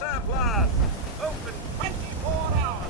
surplus. Open 24 hours.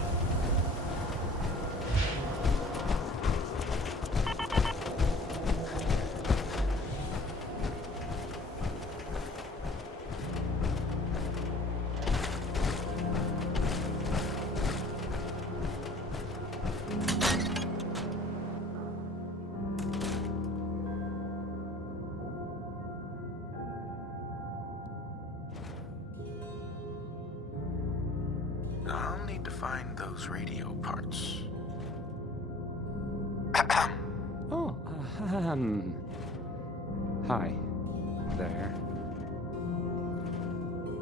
I'll need to find those radio parts. Oh, hi there.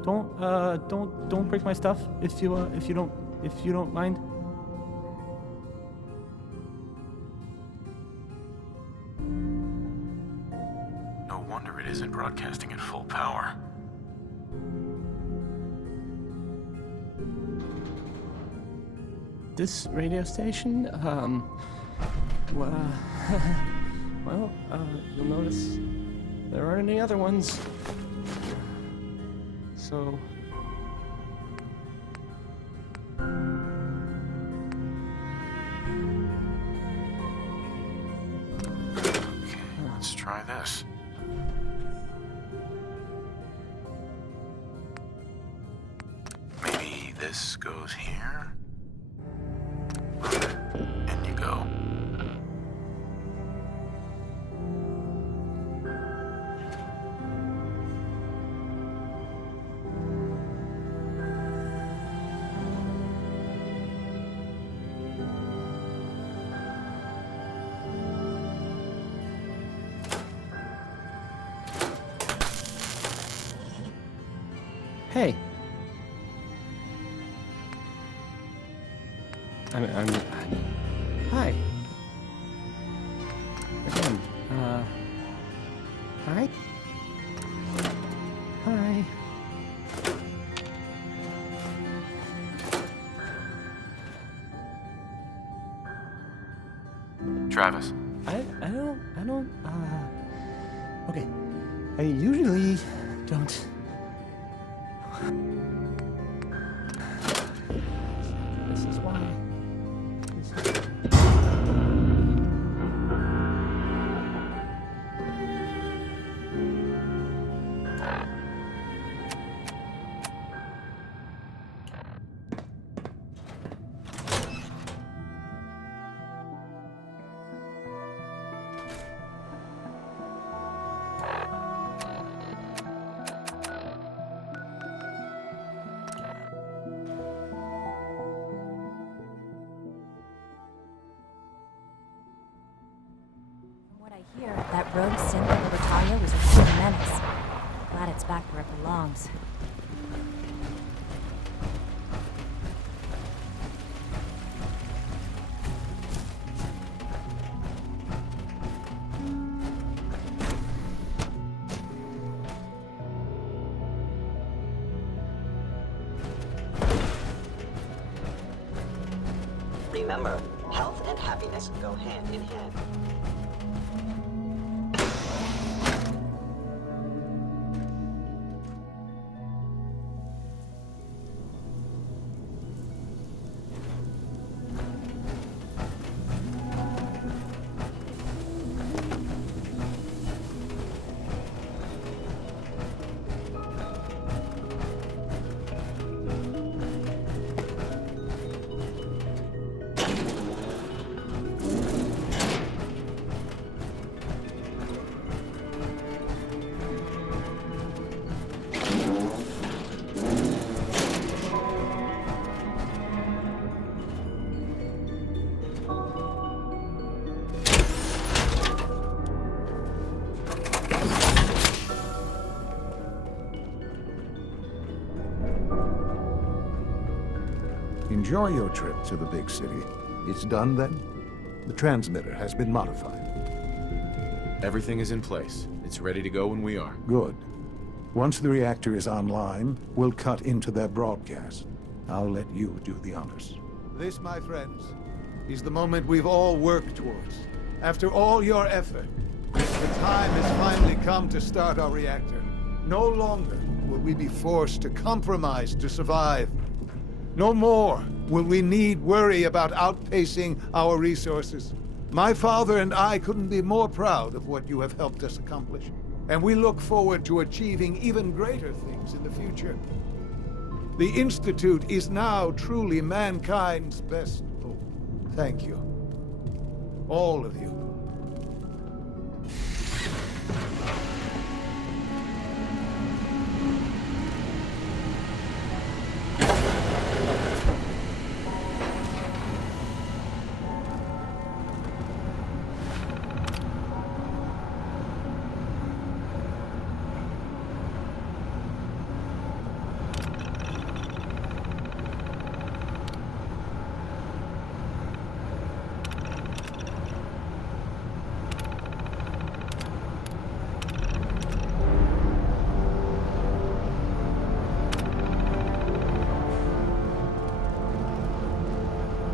Don't break my stuff if you don't mind. No wonder it isn't broadcasting at full power. This radio station, well, you'll notice there aren't any other ones. So, Okay, let's try this. Maybe this goes here? In you go. hey. Hi. Again, hi? Hi. Travis. I don't, okay. I usually don't. This is why. Here, that rogue synth of Libertalia was a real menace. Glad it's back where it belongs. Remember, health and happiness go hand in hand. Enjoy your trip to the big city. It's done then? The transmitter has been modified. Everything is in place. It's ready to go when we are. Good. Once the reactor is online, we'll cut into their broadcast. I'll let you do the honors. This, my friends, is the moment we've all worked towards. After all your effort, the time has finally come to start our reactor. No longer will we be forced to compromise to survive. No more will we need worry about outpacing our resources. My father and I couldn't be more proud of what you have helped us accomplish, and we look forward to achieving even greater things in the future. The Institute is now truly mankind's best hope. Thank you. All of you.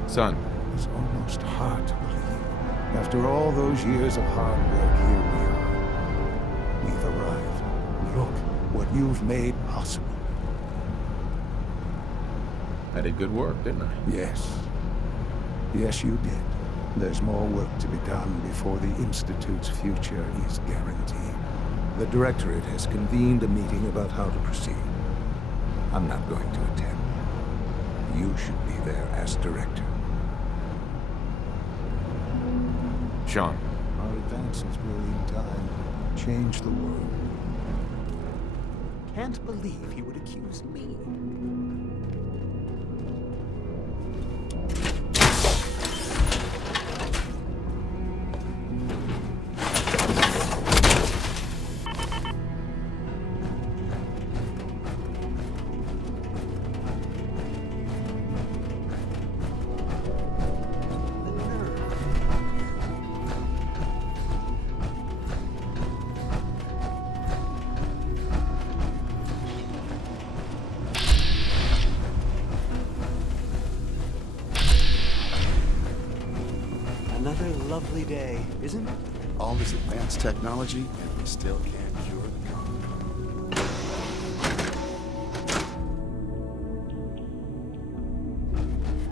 Son. It's almost hard to believe. After all those years of hard work, here we are. We've arrived. Look what you've made possible. I did good work, didn't I? Yes. Yes, you did. There's more work to be done before the Institute's future is guaranteed. The Directorate has convened a meeting about how to proceed. I'm not going to attend. You should be there as Director. Sean. Our advances will, in time, change the world. Can't believe he would accuse me. Another lovely day, isn't it? All this advanced technology, and we still can't cure the common.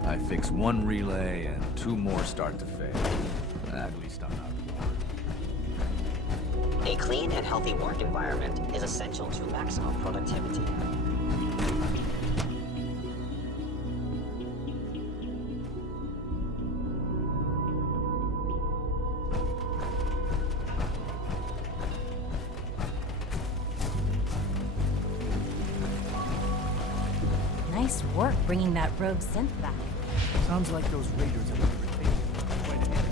I fix one relay and 2 more start to fail. At least I'm not bored. A clean and healthy work environment is essential to maximum productivity. Nice work bringing that rogue synth back. Sounds like those raiders are overtaken. Quite an image.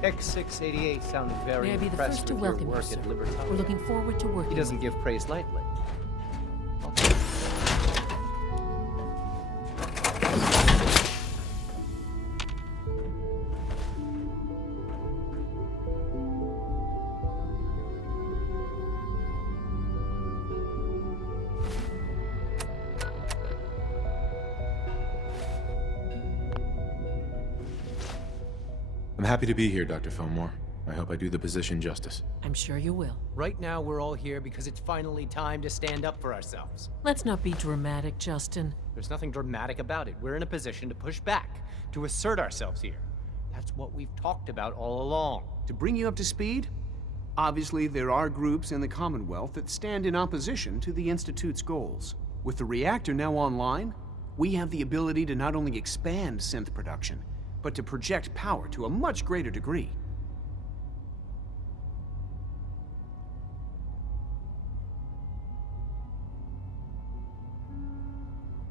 X688 sounded very May I be the impressed first to with your welcome you, work sir. at Libertalia. We're looking forward to working He doesn't with give praise lightly. I'm happy to be here, Dr. Fillmore. I hope I do the position justice. I'm sure you will. Right now, we're all here because it's finally time to stand up for ourselves. Let's not be dramatic, Justin. There's nothing dramatic about it. We're in a position to push back, to assert ourselves here. That's what we've talked about all along. To bring you up to speed, obviously there are groups in the Commonwealth that stand in opposition to the Institute's goals. With the reactor now online, we have the ability to not only expand synth production, but to project power to a much greater degree.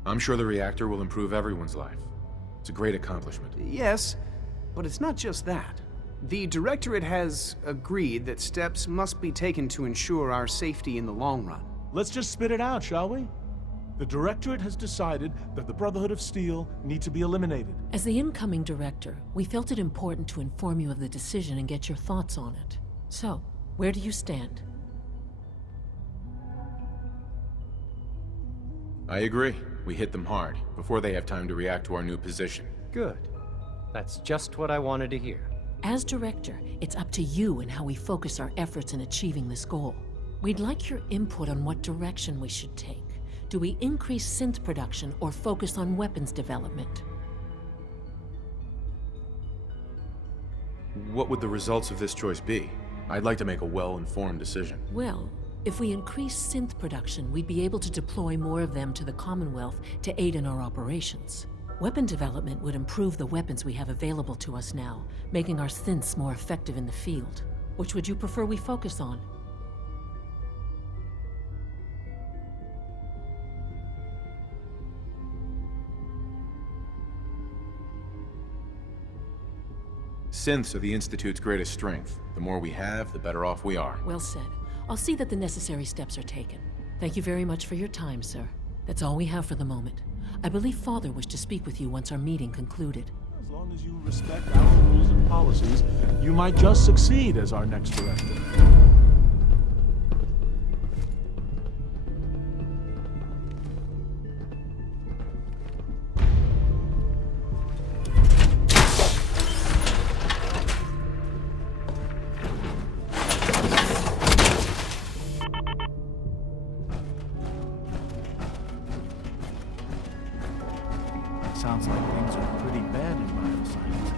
I'm sure the reactor will improve everyone's life. It's a great accomplishment. Yes, but it's not just that. The Directorate has agreed that steps must be taken to ensure our safety in the long run. Let's just spit it out, shall we? The Directorate has decided that the Brotherhood of Steel need to be eliminated. As the incoming director, we felt it important to inform you of the decision and get your thoughts on it. So, where do you stand? I agree. We hit them hard, before they have time to react to our new position. Good. That's just what I wanted to hear. As director, it's up to you and how we focus our efforts in achieving this goal. We'd like your input on what direction we should take. Do we increase synth production or focus on weapons development? What would the results of this choice be? I'd like to make a well-informed decision. Well, if we increase synth production, we'd be able to deploy more of them to the Commonwealth to aid in our operations. Weapon development would improve the weapons we have available to us now, making our synths more effective in the field. Which would you prefer we focus on? Synths are the Institute's greatest strength. The more we have, the better off we are. Well said. I'll see that the necessary steps are taken. Thank you very much for your time, sir. That's all we have for the moment. I believe Father wished to speak with you once our meeting concluded. As long as you respect our rules and policies, you might just succeed as our next director. Sounds like things are pretty bad in bioscience.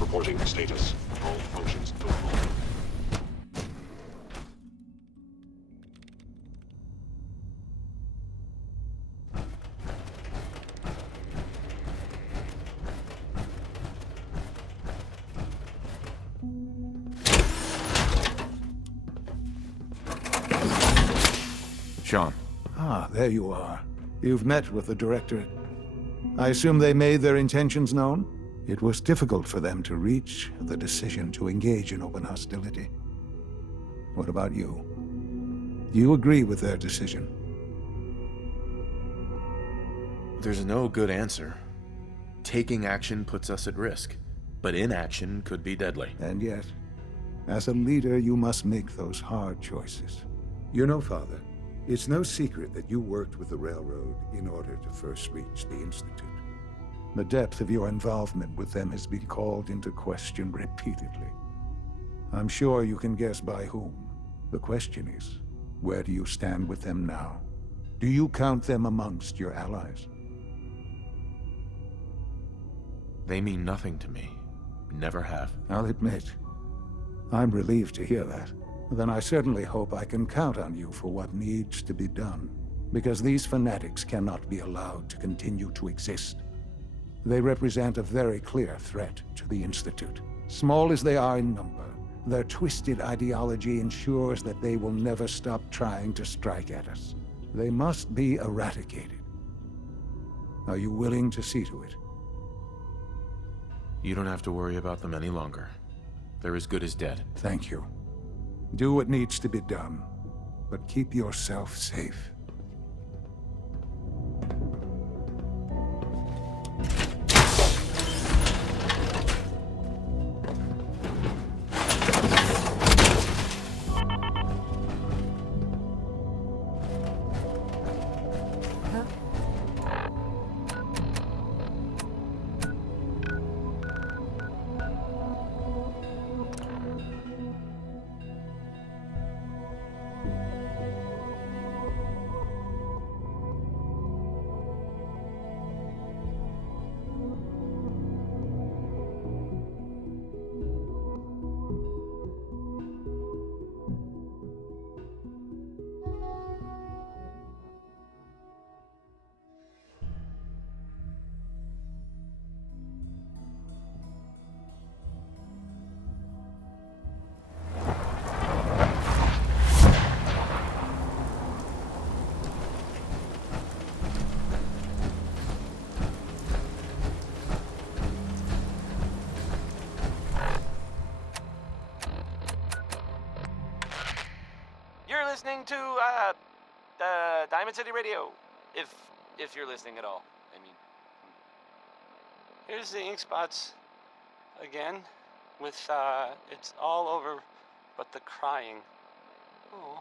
Reporting status. All functions normal. Sean. Ah, there you are. You've met with the Directorate. I assume they made their intentions known? It was difficult for them to reach the decision to engage in open hostility. What about you? Do you agree with their decision? There's no good answer. Taking action puts us at risk, but inaction could be deadly. And yet, as a leader, you must make those hard choices. You know, Father, it's no secret that you worked with the Railroad in order to first reach the Institute. The depth of your involvement with them has been called into question repeatedly. I'm sure you can guess by whom. The question is, where do you stand with them now? Do you count them amongst your allies? They mean nothing to me. Never have. I'll admit, I'm relieved to hear that. Then I certainly hope I can count on you for what needs to be done, because these fanatics cannot be allowed to continue to exist. They represent a very clear threat to the Institute. Small as they are in number, their twisted ideology ensures that they will never stop trying to strike at us. They must be eradicated. Are you willing to see to it? You don't have to worry about them any longer. They're as good as dead. Thank you. Do what needs to be done, but keep yourself safe. listening to Diamond City Radio, if you're listening at all. I mean, here's the ink spots again, with it's all over, but the crying. Oh.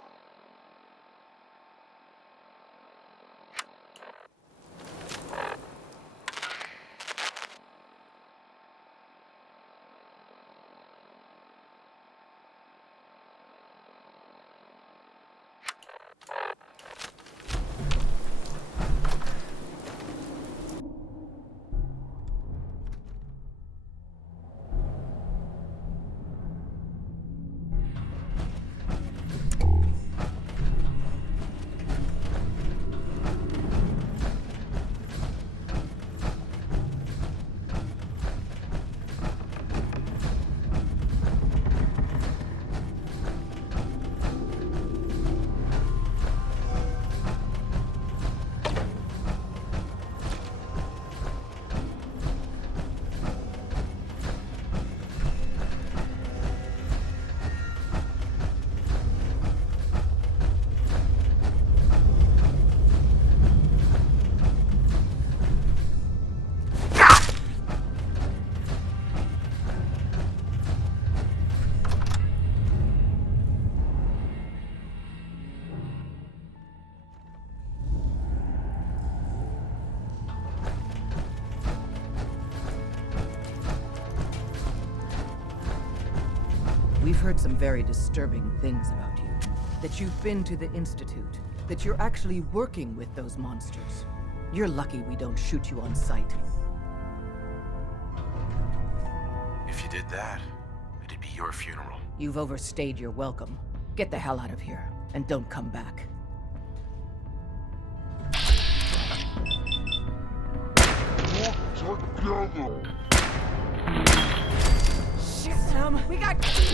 We've heard some very disturbing things about you. That you've been to the Institute. That you're actually working with those monsters. You're lucky we don't shoot you on sight. If you did that, it'd be your funeral. You've overstayed your welcome. Get the hell out of here, and don't come back. Shit, Sam! We got... It's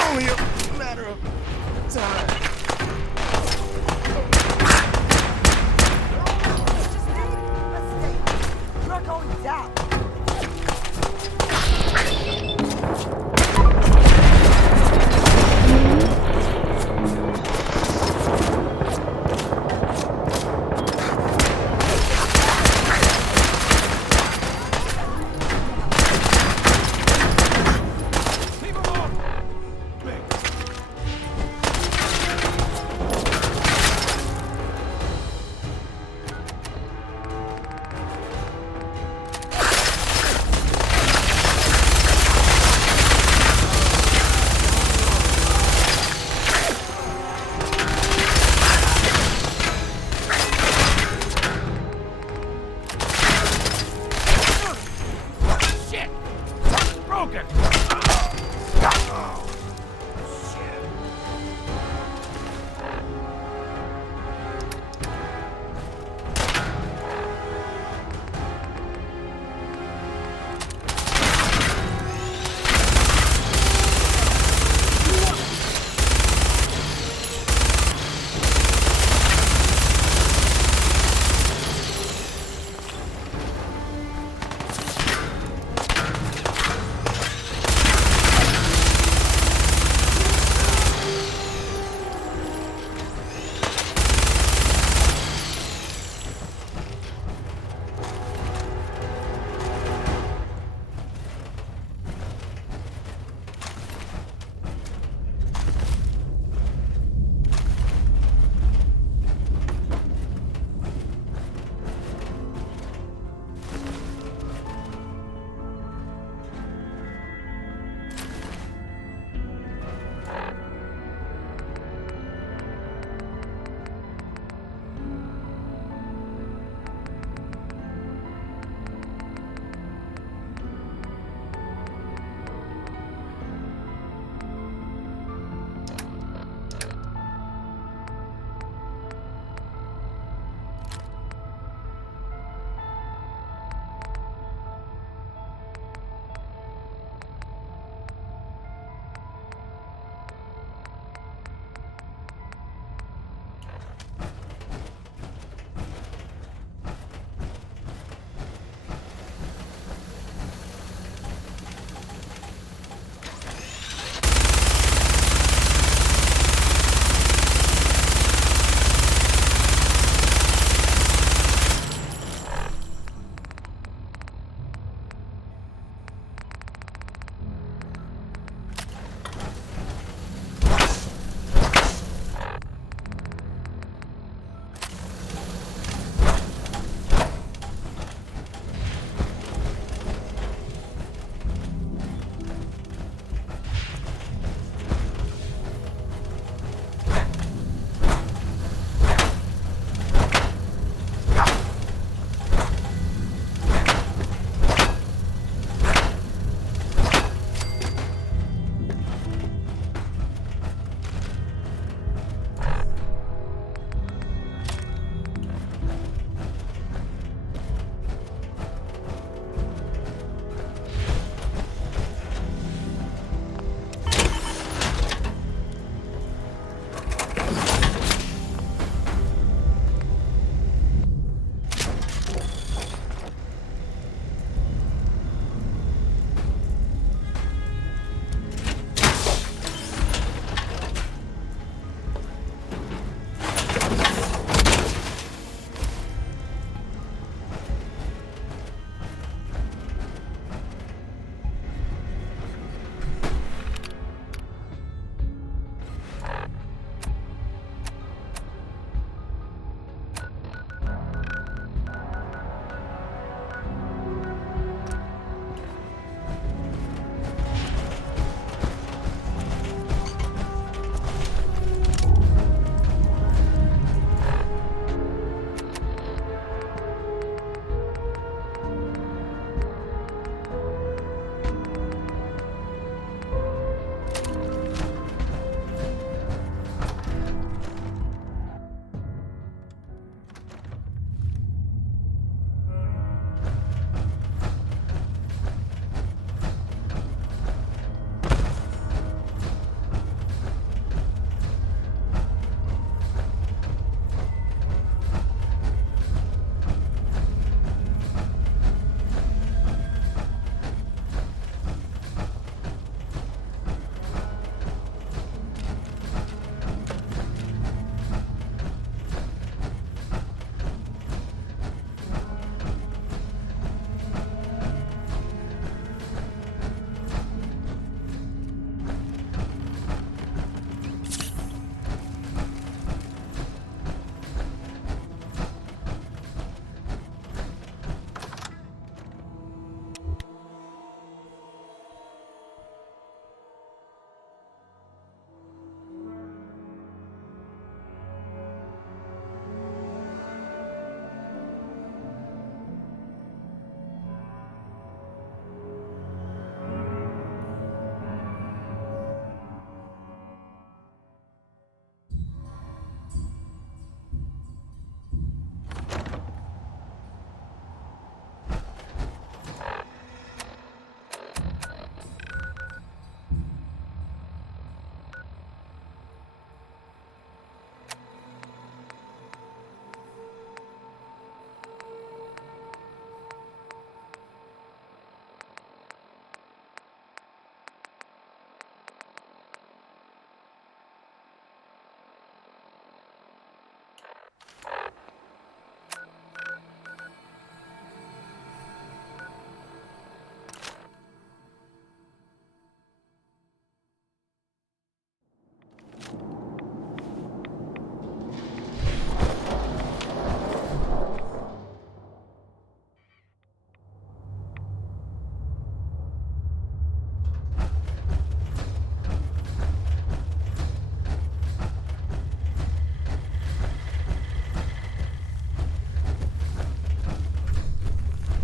only a matter of time. You're going down!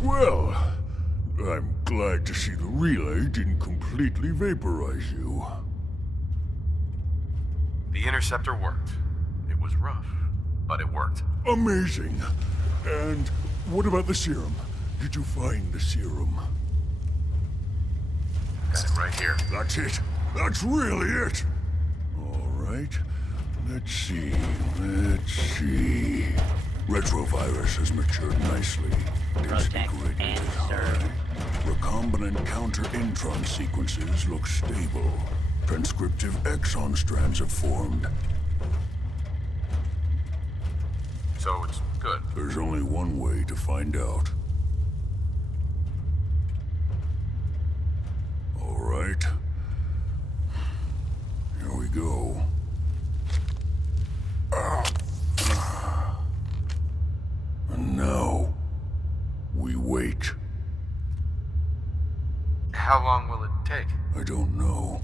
Well, I'm glad to see the relay didn't completely vaporize you. The interceptor worked. It was rough, but it worked. Amazing. And what about the serum? Did you find the serum? Got it right here. That's it. That's really it. All right. Let's see. Retrovirus has matured nicely. Disintegrated high. Recombinant counter-intron sequences look stable. Transcriptive exon strands have formed. So it's good. There's only one way to find out. All right. Here we go. And now, we wait. How long will it take? I don't know.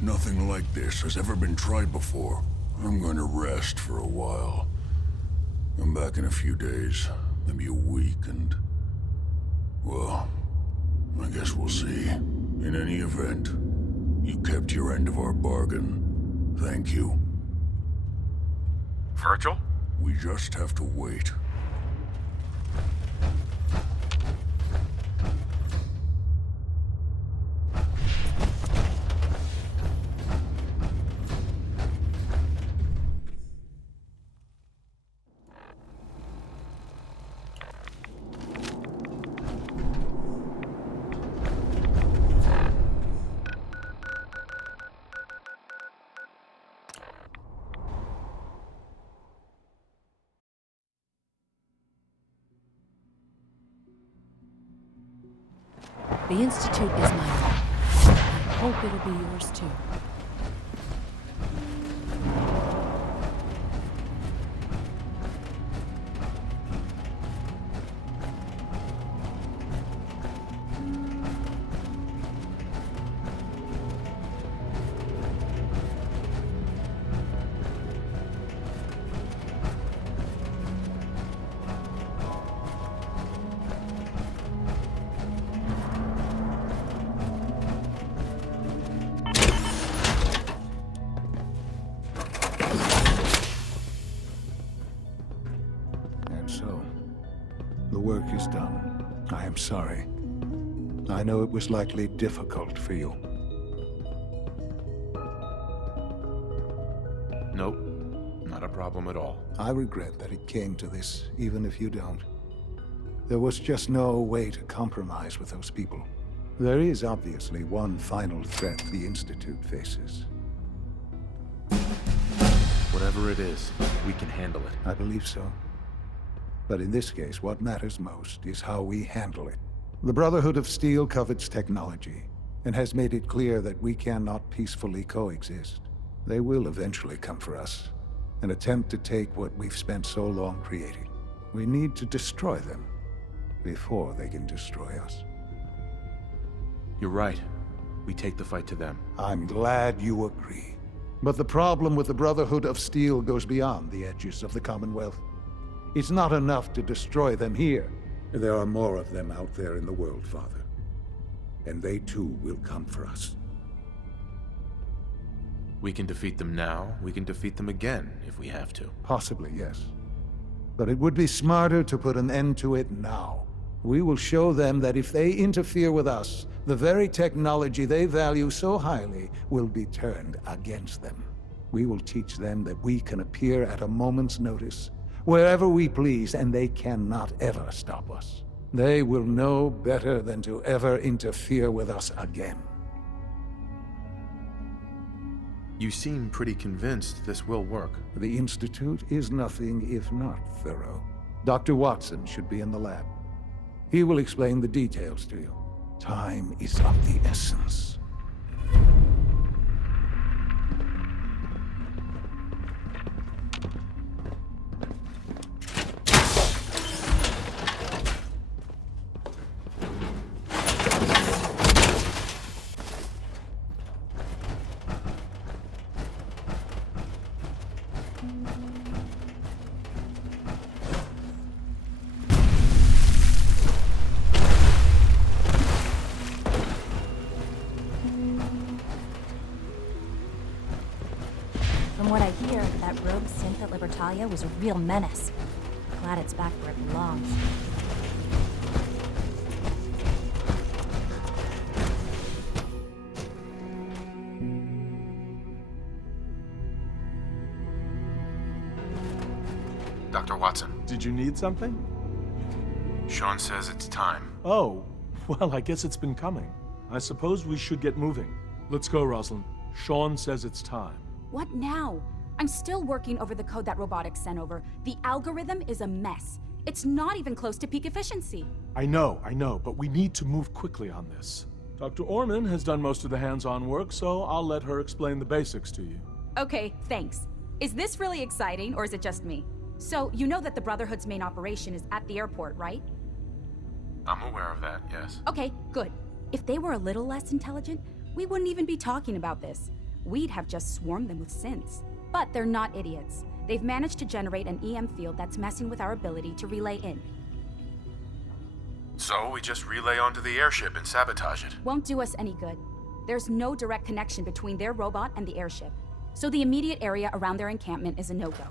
Nothing like this has ever been tried before. I'm going to rest for a while. I'm back in a few days, maybe a week, and... well, I guess we'll see. In any event, you kept your end of our bargain. Thank you. Virgil? We just have to wait. The Institute is my home. I hope it'll be yours too. work is done. I am sorry. I know it was likely difficult for you. Nope, not a problem at all. I regret that it came to this, even if you don't. There was just no way to compromise with those people. There is obviously one final threat the Institute faces. Whatever it is, we can handle it. I believe so. But in this case, what matters most is how we handle it. The Brotherhood of Steel covets technology, and has made it clear that we cannot peacefully coexist. They will eventually come for us, and attempt to take what we've spent so long creating. We need to destroy them before they can destroy us. You're right. We take the fight to them. I'm glad you agree. But the problem with the Brotherhood of Steel goes beyond the edges of the Commonwealth. It's not enough to destroy them here. There are more of them out there in the world, Father. And they too will come for us. We can defeat them now, we can defeat them again if we have to. Possibly, yes. But it would be smarter to put an end to it now. We will show them that if they interfere with us, the very technology they value so highly will be turned against them. We will teach them that we can appear at a moment's notice, wherever we please, and they cannot ever stop us. They will know better than to ever interfere with us again. You seem pretty convinced this will work. The Institute is nothing if not thorough. Dr. Watson should be in the lab. He will explain the details to you. Time is of the essence. Ratalia was a real menace. Glad it's back where it belongs. Dr. Watson, Did you need something? Sean says it's time. Oh, well, I guess it's been coming. I suppose we should get moving. Let's go, Rosalind. Sean says it's time. What now? I'm still working over the code that robotics sent over. The algorithm is a mess. It's not even close to peak efficiency. I know, but we need to move quickly on this. Dr. Orman has done most of the hands-on work, so I'll let her explain the basics to you. Okay, thanks. Is this really exciting, or is it just me? So, you know that the Brotherhood's main operation is at the airport, right? I'm aware of that, yes. Okay, good. If they were a little less intelligent, we wouldn't even be talking about this. We'd have just swarmed them with synths. But they're not idiots. They've managed to generate an EM field that's messing with our ability to relay in. So we just relay onto the airship and sabotage it. Won't do us any good. There's no direct connection between their robot and the airship, so the immediate area around their encampment is a no-go.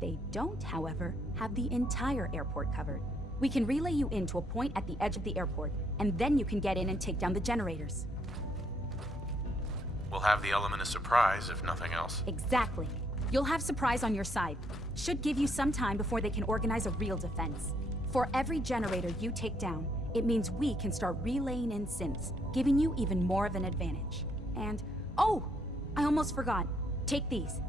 They don't, however, have the entire airport covered. We can relay you in to a point at the edge of the airport, and then you can get in and take down the generators. We'll have the element of surprise, if nothing else. Exactly. You'll have surprise on your side. Should give you some time before they can organize a real defense. For every generator you take down, it means we can start relaying in synths, giving you even more of an advantage. And, oh, I almost forgot. Take these.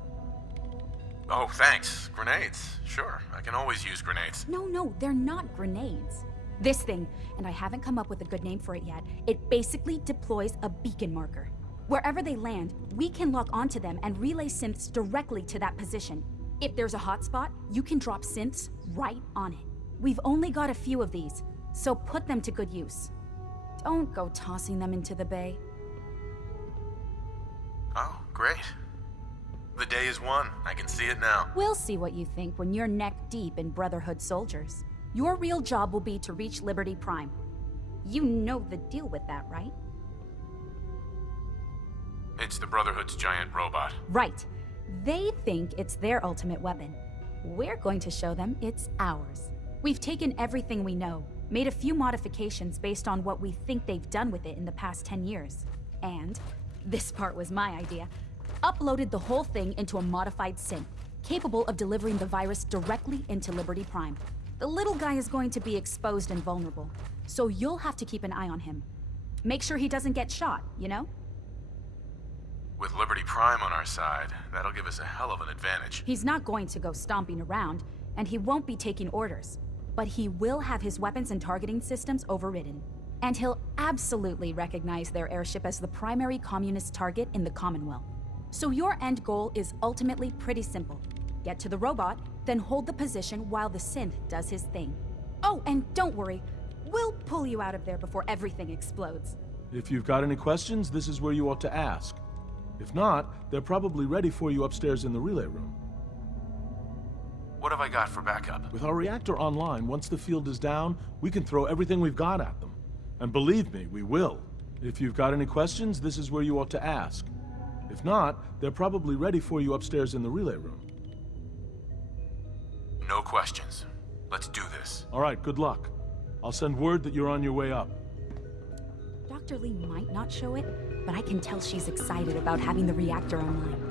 Oh, thanks. Grenades. Sure, I can always use grenades. No, they're not grenades. This thing, and I haven't come up with a good name for it yet, it basically deploys a beacon marker. Wherever they land, we can lock onto them and relay synths directly to that position. If there's a hotspot, you can drop synths right on it. We've only got a few of these, so put them to good use. Don't go tossing them into the bay. Oh, great. The day is won. I can see it now. We'll see what you think when you're neck deep in Brotherhood soldiers. Your real job will be to reach Liberty Prime. You know the deal with that, right? It's the Brotherhood's giant robot. Right. They think it's their ultimate weapon. We're going to show them it's ours. We've taken everything we know, made a few modifications based on what we think they've done with it in the past 10 years. And, this part was my idea, uploaded the whole thing into a modified synth, capable of delivering the virus directly into Liberty Prime. The little guy is going to be exposed and vulnerable, so you'll have to keep an eye on him. Make sure he doesn't get shot, you know? With Liberty Prime on our side, that'll give us a hell of an advantage. He's not going to go stomping around, and he won't be taking orders. But he will have his weapons and targeting systems overridden. And he'll absolutely recognize their airship as the primary communist target in the Commonwealth. So your end goal is ultimately pretty simple. Get to the robot, then hold the position while the synth does his thing. Oh, and don't worry, we'll pull you out of there before everything explodes. If you've got any questions, this is where you ought to ask. If not, they're probably ready for you upstairs in the relay room. What have I got for backup? With our reactor online, once the field is down, we can throw everything we've got at them. And believe me, we will. If you've got any questions, this is where you ought to ask. If not, they're probably ready for you upstairs in the relay room. No questions. Let's do this. All right, good luck. I'll send word that you're on your way up. Dr. Lee might not show it, but I can tell she's excited about having the reactor online.